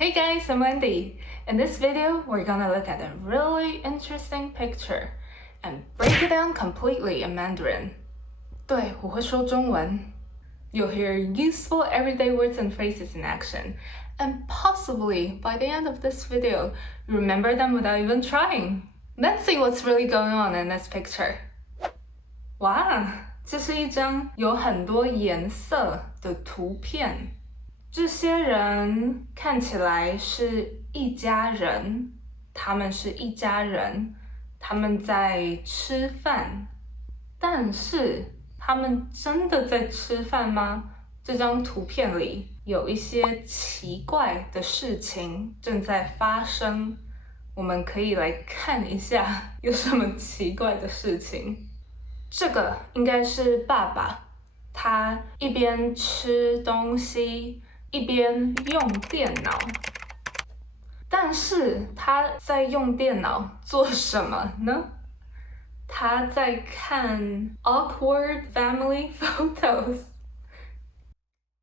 Hey guys, I'm Wendy. In this video, we're gonna look at a really interesting picture and break it down completely in Mandarin. 对，我会说中文. You'll hear useful everyday words and phrases in action, and possibly by the end of this video, you remember them without even trying. Let's see what's really going on in this picture. 哇，这是一张有很多颜色的图片。这些人看起来是一家人，他们是一家人，他们在吃饭，但是他们真的在吃饭吗？这张图片里有一些奇怪的事情正在发生，我们可以来看一下有什么奇怪的事情。这个应该是爸爸，他一边吃东西一边用电脑，但是他在用电脑做什么呢？他在看 awkward family photos，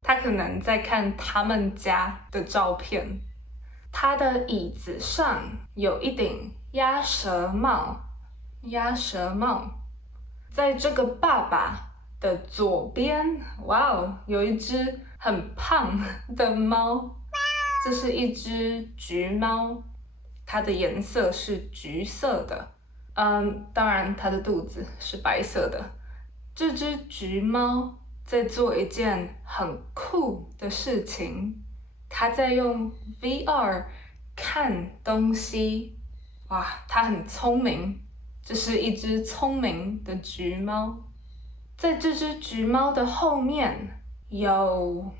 他可能在看他们家的照片。他的椅子上有一顶鸭舌帽，在这个爸爸的左边，哇哦，有一只很胖的猫，这是一只橘猫，它的颜色是橘色的，当然它的肚子是白色的。这只橘猫在做一件很酷的事情，它在用 VR 看东西，哇，它很聪明，这是一只聪明的橘猫。在这只橘猫的后面有，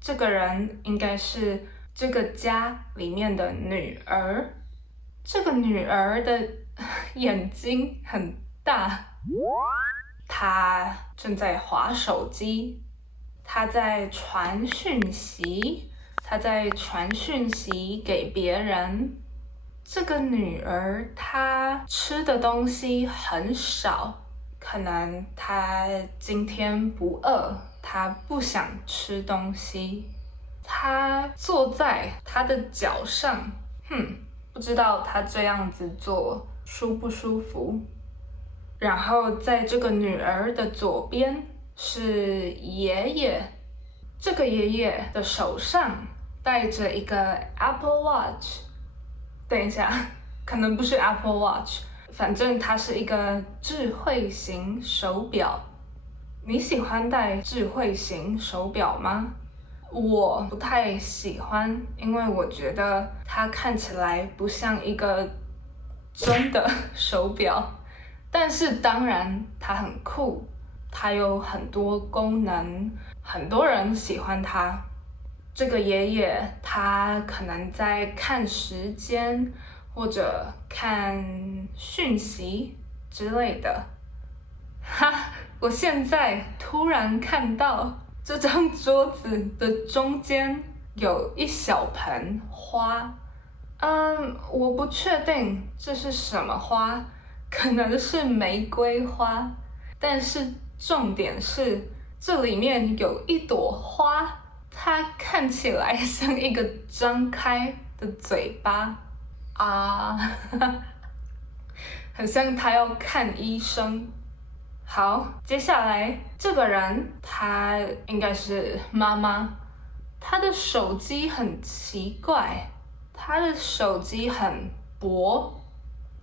这个人应该是这个家里面的女儿。这个女儿的眼睛很大，她正在滑手机，她在传讯息给别人。这个女儿她吃的东西很少，可能她今天不饿，她不想吃东西。她坐在她的脚上，不知道她这样子做舒不舒服。然后在这个女儿的左边是爷爷，这个爷爷的手上戴着一个 Apple Watch。等一下，可能不是 Apple Watch， 反正它是一个智慧型手表。你喜欢戴智慧型手表吗？我不太喜欢，因为我觉得它看起来不像一个真的手表。但是当然，它很酷，它有很多功能，很多人喜欢它。这个爷爷他可能在看时间或者看讯息之类的。我现在突然看到这张桌子的中间有一小盆花，我不确定这是什么花，可能是玫瑰花，但是重点是这里面有一朵花，它看起来像一个张开的嘴巴啊，很像他要看医生。好，接下来这个人他应该是妈妈，她的手机很奇怪，她的手机很薄，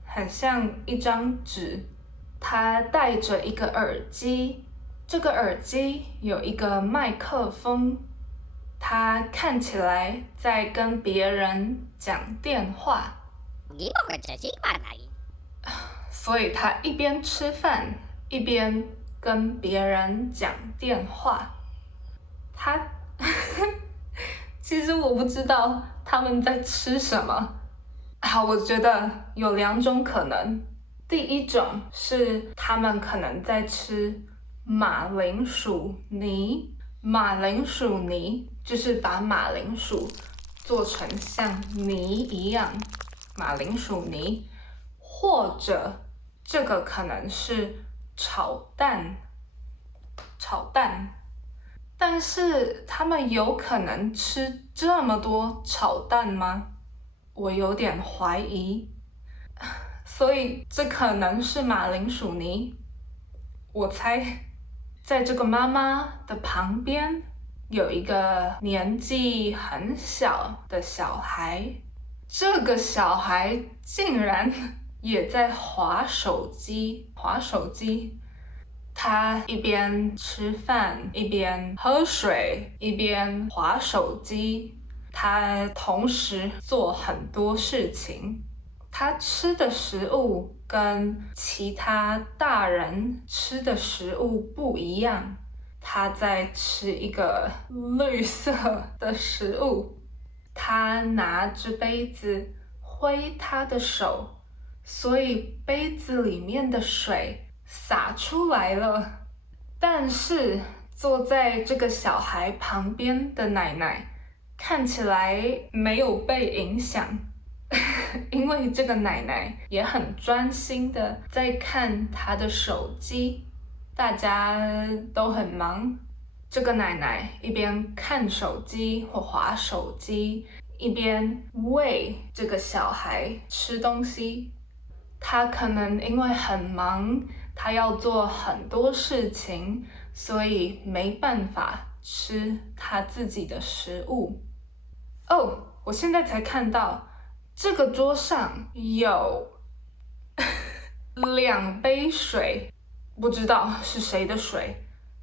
很像一张纸。她戴着一个耳机，这个耳机有一个麦克风，她看起来在跟别人讲电话。所以她一边吃饭一边跟别人讲电话。其实我不知道他们在吃什么。好，我觉得有两种可能。第一种是他们可能在吃马铃薯泥，马铃薯泥就是把马铃薯做成像泥一样，马铃薯泥，或者这个可能是炒蛋。但是他们有可能吃这么多炒蛋吗？我有点怀疑。所以这可能是马铃薯泥。我猜，在这个妈妈的旁边有一个年纪很小的小孩，这个小孩竟然也在滑手机。他一边吃饭，一边喝水，一边滑手机。他同时做很多事情。他吃的食物跟其他大人吃的食物不一样。他在吃一个绿色的食物。他拿着杯子挥他的手，所以杯子里面的水洒出来了。但是坐在这个小孩旁边的奶奶看起来没有被影响。因为这个奶奶也很专心的在看她的手机，大家都很忙。这个奶奶一边看手机或滑手机，一边喂这个小孩吃东西。她可能因为很忙，她要做很多事情，所以没办法吃她自己的食物。哦，我现在才看到这个桌上有2杯水，不知道是谁的水，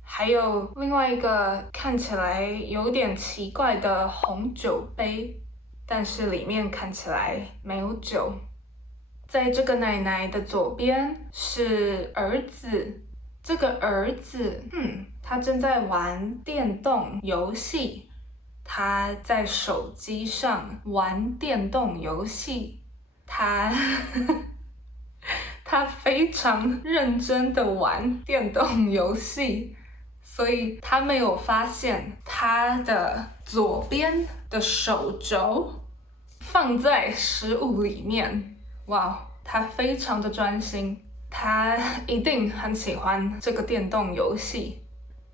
还有另外一个看起来有点奇怪的红酒杯，但是里面看起来没有酒。在这个奶奶的左边是儿子，这个儿子，他正在玩电动游戏。他在手机上玩电动游戏，他非常认真的玩电动游戏，所以他没有发现他的左边的手肘放在食物里面。哇，他非常的专心，他一定很喜欢这个电动游戏。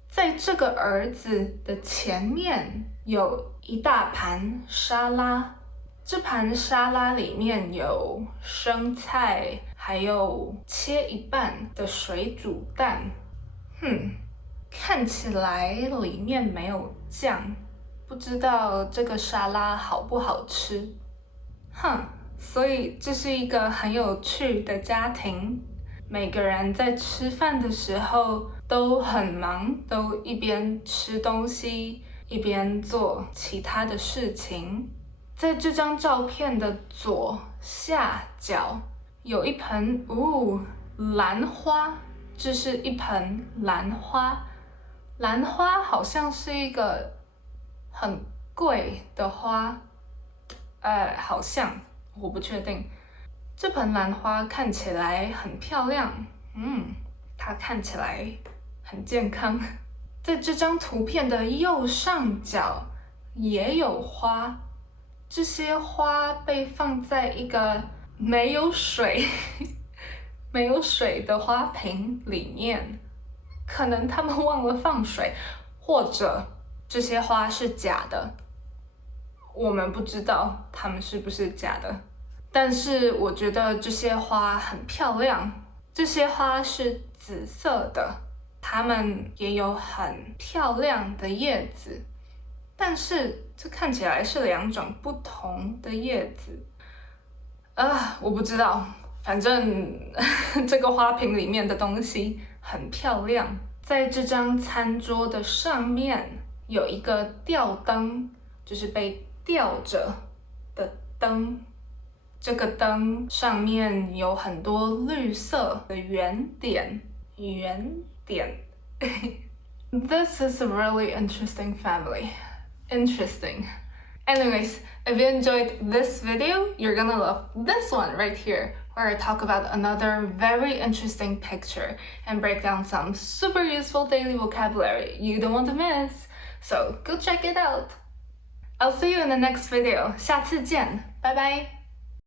在这个儿子的前面有一大盘沙拉，这盘沙拉里面有生菜，还有切一半的水煮蛋。看起来里面没有酱，不知道这个沙拉好不好吃。所以这是一个很有趣的家庭。每个人在吃饭的时候都很忙，都一边吃东西，一边做其他的事情。在这张照片的左下角有一盆兰花，这是一盆兰花。兰花好像是一个很贵的花，好像，我不确定。这盆兰花看起来很漂亮，它看起来很健康。在这张图片的右上角也有花，这些花被放在一个没有水的花瓶里面，可能他们忘了放水，或者这些花是假的，我们不知道它们是不是假的。但是我觉得这些花很漂亮，这些花是紫色的，它们也有很漂亮的叶子，但是这看起来是2种不同的叶子。我不知道，反正这个花瓶里面的东西很漂亮。在这张餐桌的上面有一个吊灯，就是被吊着的灯。这个灯上面有很多绿色的圆点。This is a really interesting family. Interesting. Anyways, if you enjoyed this video, you're gonna love this one right here, where I talk about another very interesting picture and break down some super useful daily vocabulary you don't want to miss. So go check it out. I'll see you in the next video. 下次见，拜拜。